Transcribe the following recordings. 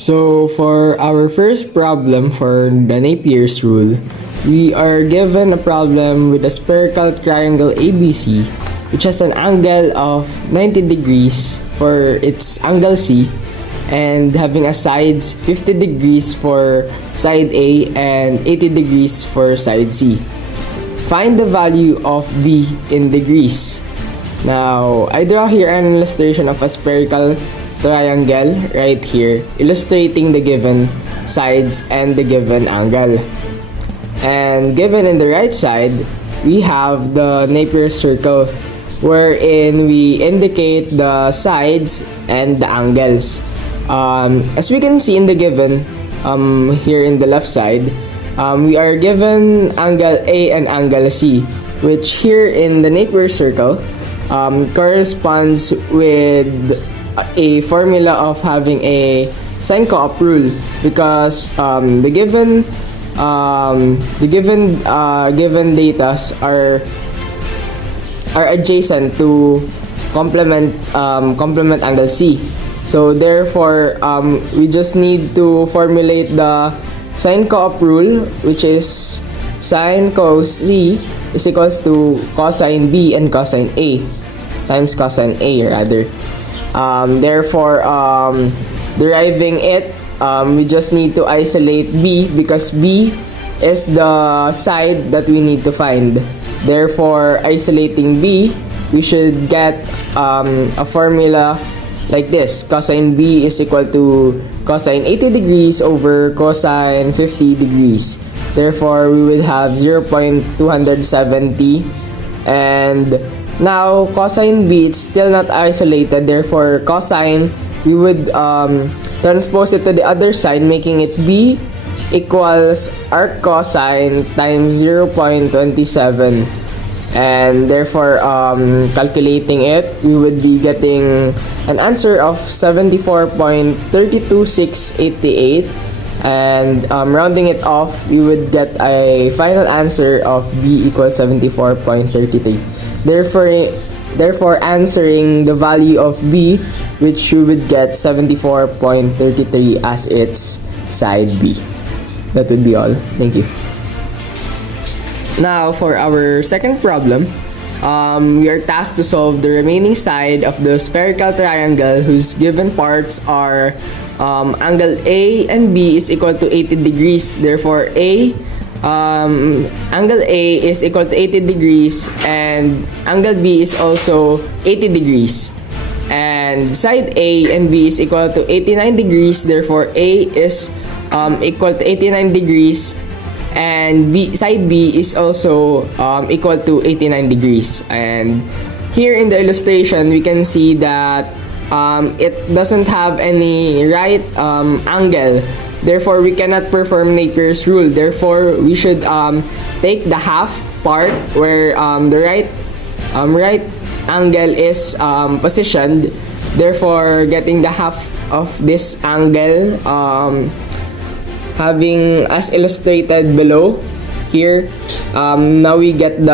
So for our first problem for the Napier's rule, we are given a problem with a spherical triangle ABC which has an angle of 90 degrees for its angle C and having a sides 50 degrees for side A and 80 degrees for side C. Find the value of B in degrees. Now, I draw here an illustration of a spherical triangle right here, illustrating the given sides and the given angle. And given in the right side, we have the Napier circle, wherein we indicate the sides and the angles. As we can see in the given, here in the left side, we are given angle A and angle C, which here in the Napier circle corresponds with a formula of having a sine co-op rule, because the given datas are adjacent to complement angle C. So therefore, we just need to formulate the sine co-op rule, which is sine cos C is equals to cosine B and cosine A times cosine A rather. Therefore, deriving it, we just need to isolate B because B is the side that we need to find. Therefore, isolating B, we should get a formula like this. Cosine B is equal to cosine 80 degrees over cosine 50 degrees. Therefore, we will have 0.270, and now cosine B, it's still not isolated. Therefore, cosine, we would transpose it to the other side, making it B equals arc cosine times 0.27. And therefore, calculating it, we would be getting an answer of 74.32688, and rounding it off, we would get a final answer of B equals 74.33. Therefore, answering the value of B, which we would get 74.33 as its side B. That would be all. Thank you. Now, for our second problem, we are tasked to solve the remaining side of the spherical triangle whose given parts are angle A and B is equal to 80 degrees. Therefore, angle A is equal to 80 degrees and angle B is also 80 degrees. And side A and B is equal to 89 degrees. Therefore, A is equal to 89 degrees. And side B is also equal to 89 degrees. And here in the illustration, we can see that it doesn't have any right angle. Therefore, we cannot perform Napier's rule. Therefore, we should take the half part where the right angle is positioned. Therefore, getting the half of this angle, having as illustrated below here, now we have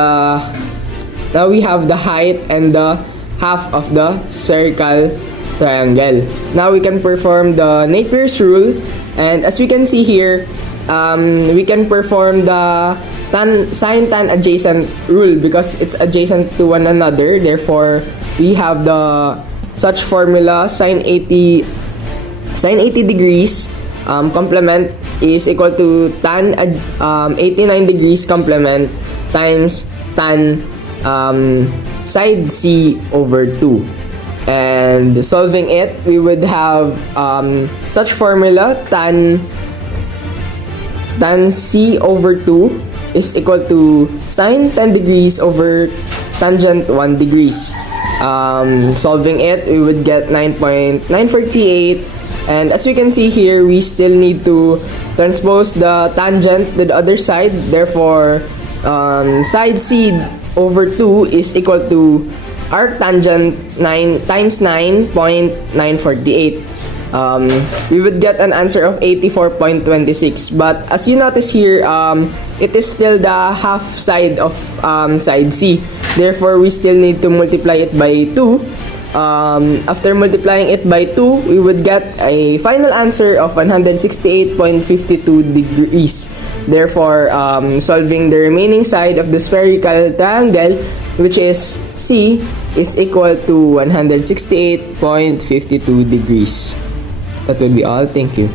the height and the half of the spherical triangle. Now we can perform the Napier's rule, and as we can see here, we can perform the sine tan adjacent rule because it's adjacent to one another. Therefore, we have the such formula: sine 80 degrees complement is equal to tan 89 degrees complement times tan side C over 2. And solving it, we would have such formula: tan C over 2 is equal to sine 10 degrees over tangent 1 degrees. Solving it, we would get 9.948. And as we can see here, we still need to transpose the tangent to the other side. Therefore, side C over 2 is equal to arc tangent 9 times 9.948. We would get an answer of 84.26. But as you notice here, it is still the half side of side C. Therefore, we still need to multiply it by 2 After multiplying it by 2, we would get a final answer of 168.52 degrees. Therefore, solving the remaining side of the spherical triangle, which is C, is equal to 168.52 degrees. That will be all. Thank you.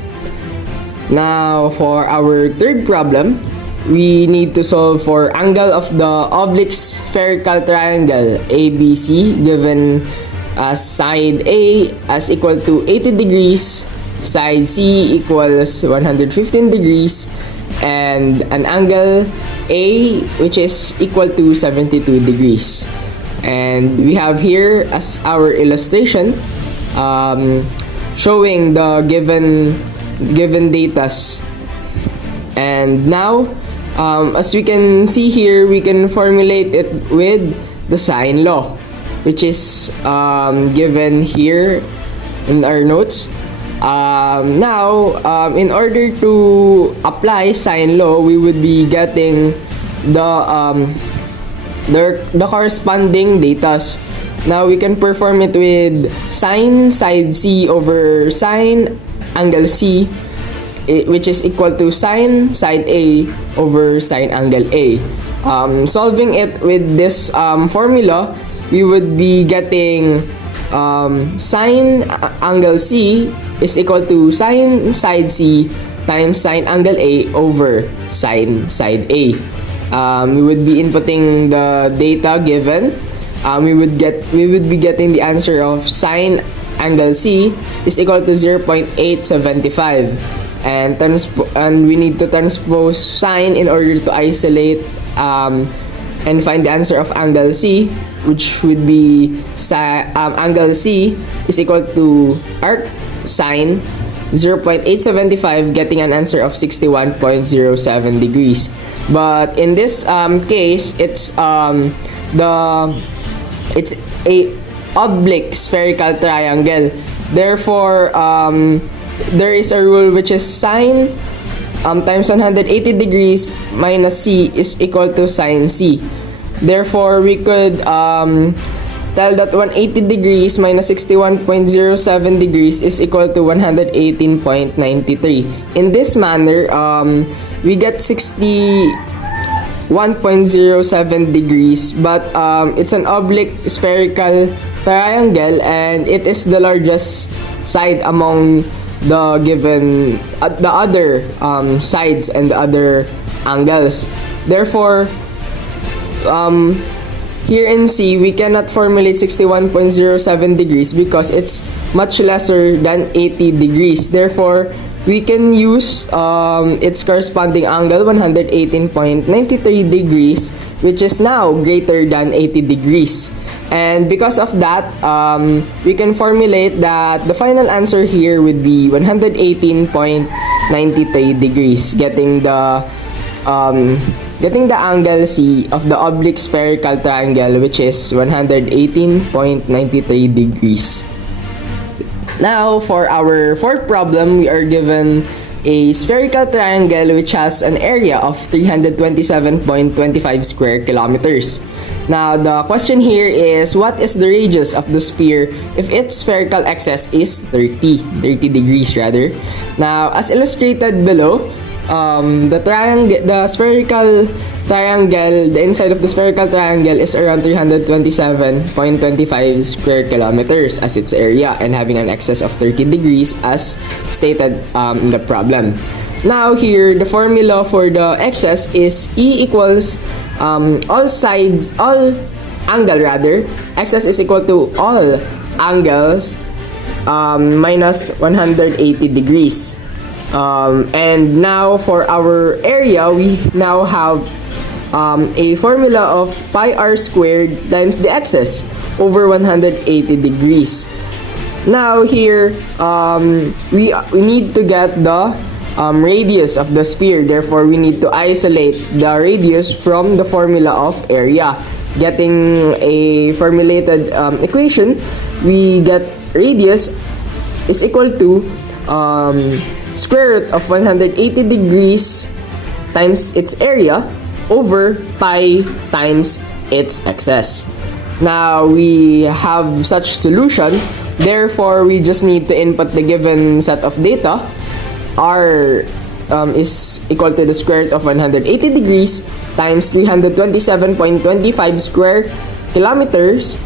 Now, for our third problem, we need to solve for angle of the oblique spherical triangle ABC, given as side A as equal to 80 degrees, side C equals 115 degrees, and an angle A which is equal to 72 degrees. And we have here as our illustration showing the given datas. And now, as we can see here, we can formulate it with the sine law, which is given here in our notes. Now, in order to apply sine law, we would be getting the corresponding datas. Now, we can perform it with sine side C over sine angle C, which is equal to sine side A over sine angle A. Solving it with this formula, we would be getting sine angle C is equal to sine side C times sine angle A over sine side A. We would be inputting the data given. We would be getting the answer of sine angle C is equal to 0.875, and we need to transpose sine in order to isolate and find the answer of angle C, which would be angle C is equal to arc sine 0.875, getting an answer of 61.07 degrees. But in this case, it's a oblique spherical triangle. Therefore, there is a rule which is sine times 180 degrees minus C is equal to sine C. Therefore, we could tell that 180 degrees minus 61.07 degrees is equal to 118.93. In this manner, we get 61.07 degrees, but it's an oblique spherical triangle, and it is the largest side among the given the other sides and the other angles. Therefore, here in C, we cannot formulate 61.07 degrees because it's much lesser than 80 degrees. Therefore, we can use its corresponding angle, 118.93 degrees, which is now greater than 80 degrees. And because of that, we can formulate that the final answer here would be 118.93 degrees, getting the angle C of the oblique spherical triangle, which is 118.93 degrees. Now, for our fourth problem, we are given a spherical triangle which has an area of 327.25 square kilometers. Now, the question here is, what is the radius of the sphere if its spherical axis is 30 degrees rather? Now, as illustrated below, the spherical triangle, the inside of the spherical triangle is around 327.25 square kilometers as its area, and having an axis of 30 degrees as stated in the problem. Now here, the formula for the axis is E equals all angle axis is equal to all angles minus 180 degrees. And now for our area, we now have a formula of pi r squared times the axis over 180 degrees. Now here, we need to get the radius of the sphere. Therefore, we need to isolate the radius from the formula of area. Getting a formulated equation, we get radius is equal to square root of 180 degrees times its area over pi times its axis. Now we have such solution. Therefore, we just need to input the given set of data. R is equal to the square root of 180 degrees times 327.25 square kilometers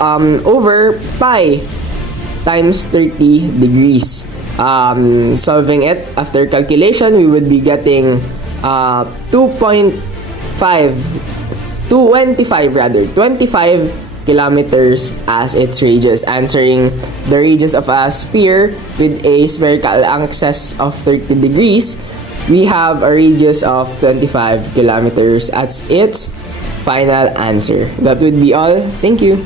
over pi times 30 degrees. Solving it after calculation, we would be getting 25 kilometers as its radius, answering the radius of a sphere with a spherical axis of 30 degrees. We have a radius of 25 kilometers as its final answer. That would be all. Thank you.